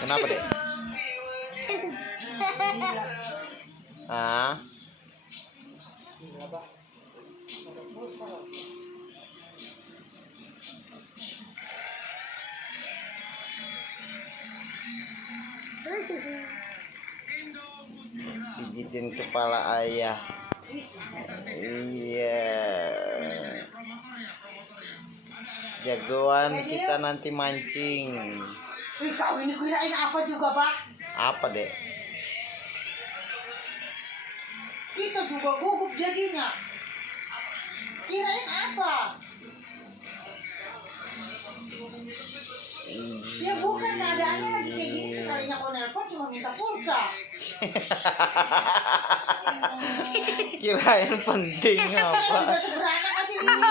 Kenapa, Dek? Ah, pijitin kepala ayah. Iya. Jagoan kita nanti mancing. Wih, kau ini kirain apa juga, Pak? Apa, Dek? Kita juga gugup jadinya. Kirain apa? Ya bukan, keadaannya lagi kayak gini, sekalinya kau nelpon cuma minta pulsa. Kirain penting apa? Udah seberanak kasih ini.